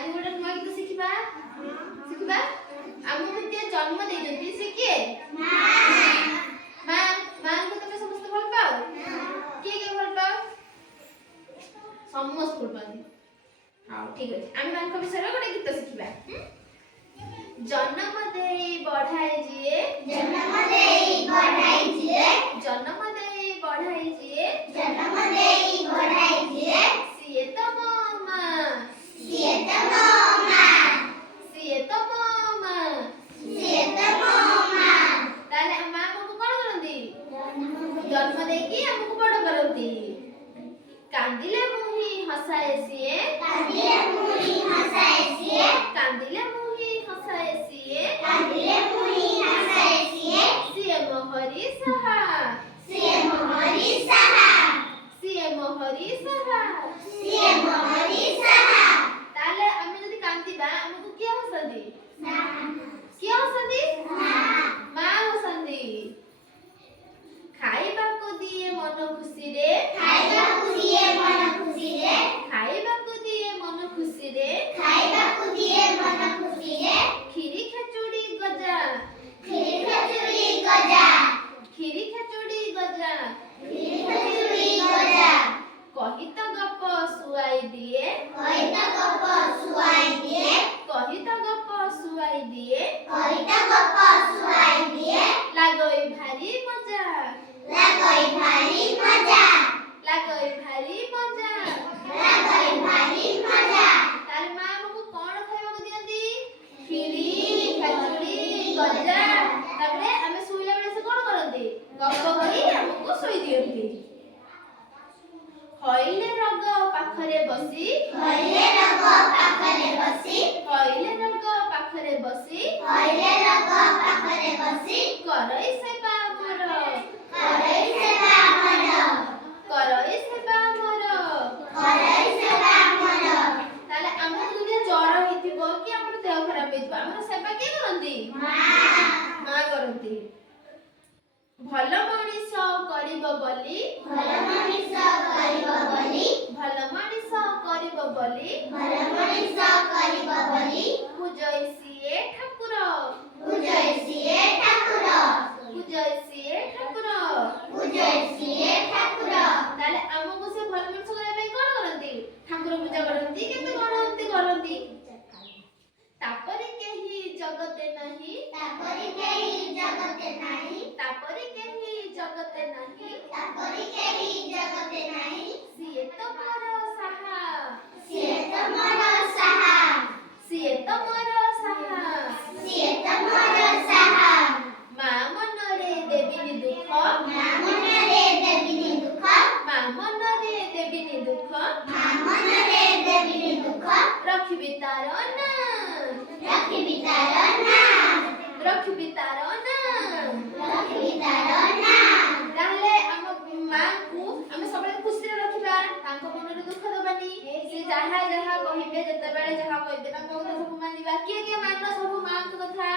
आज गोटे नुआ गीत शिखा शिखा आमको किए जन्म देइजंती से किए मां मां को तमे समस्त भल पाओ किए के भल पाओ समस्त भल पाओ हां ठीक अछि आमी मां को विषय रे गोटे गीत शिखिबा जन्म देई बढ़ाई जिए जन्म देई बढ़ाई जिए जन्म देई बढ़ाई जिए जन्म देई बढ़ाई जिए सिए तो मां सिए तो मां सिए तो मां सिए तो मां ताले मां हमको कोन करंदी जन्म देकी हमको बड़ करंदी कांदिले मुही हसाए सिए कांदिले मुही हसाए सिए कांदिले मुही हसाए सिए कांदिले मुही हसाए सिए सिए मोहरी सहा सिए मोहरी सहा सिए मोहरी सहा सिए मोहरी सहा ताले हम जदी कांदिबा हमको किया हसंदी किया हसंदी मां हसंदी खाइबा को दिए मन खुशी रे खाइबा को दिए मन खुशी रे खाइबा को दिए मन खुशी रे खाइबा को दिए मन खुशी रे खीरी खिचड़ी गजा खीरी खिचड़ी गजा खीरी खिचड़ी गजा खीरी खिचड़ी गजा कही तो गप सुआई दिए कही तो गप सुआई दिए कही तो गप सुआई दिए कही तो गप सुआई दिए लागई भारी मजा लागई भारी मजा लागई भारी मजा लागई भारी मजा ताले मां हमको कोन खाइबा को दियंती खीरी खिचड़ी गजा तबरे हमें सुइला बेले से कोन करंती गप करी हमको सोई दियंती हइले रग पाखरे बसी हइले रग पाखरे बसी हइले रग पाखरे बसी हइले रग पाखरे बसी करई सेवा मोर करई सेवा मोर करई सेवा मोर करई सेवा मोर ताले हमर যদি জ্বর হইতিবো কি हमर देह खराब হইতিবো हमर सेवा के करंती मां करंती भल मनीष करिब बोली भल मनीष करिब बोली भल मनीष करिब बोली भल मनीष करिब बोली पूजय सिए ठाकुर पूजय सिए ठाकुर पूजय सिए ठाकुर पूजय सिए ठाकुर ताले हमको से भल मनीष करे पे कोन करंती ठाकुर पूजा करंती केते करंती करंती तापरे केही जगते नाही तापरि केही जगते नाही तापरे केही जगते नाही तापरि केही जगते नाही सिए तो मोर साहा सिए तो मोर साहा सिए तो मोर साहा सिए तो मोर साहा मां मनरे देबिनी दुख मां मनरे देबिनी दुख मां मनरे देबिनी दुख मां मनरे देबिनी दुख रखिबी तार ना रखिबी तार नाम रखिबी तार ना रखिबी तार नाम ताहले हम मां को हम सबले खुशी रे रखिबा तांको मनरे दुख दबानी से जहा जहा कहिबे जते बेले जहा कहिबे तांको सब मानिबा के मान सब मां को कथा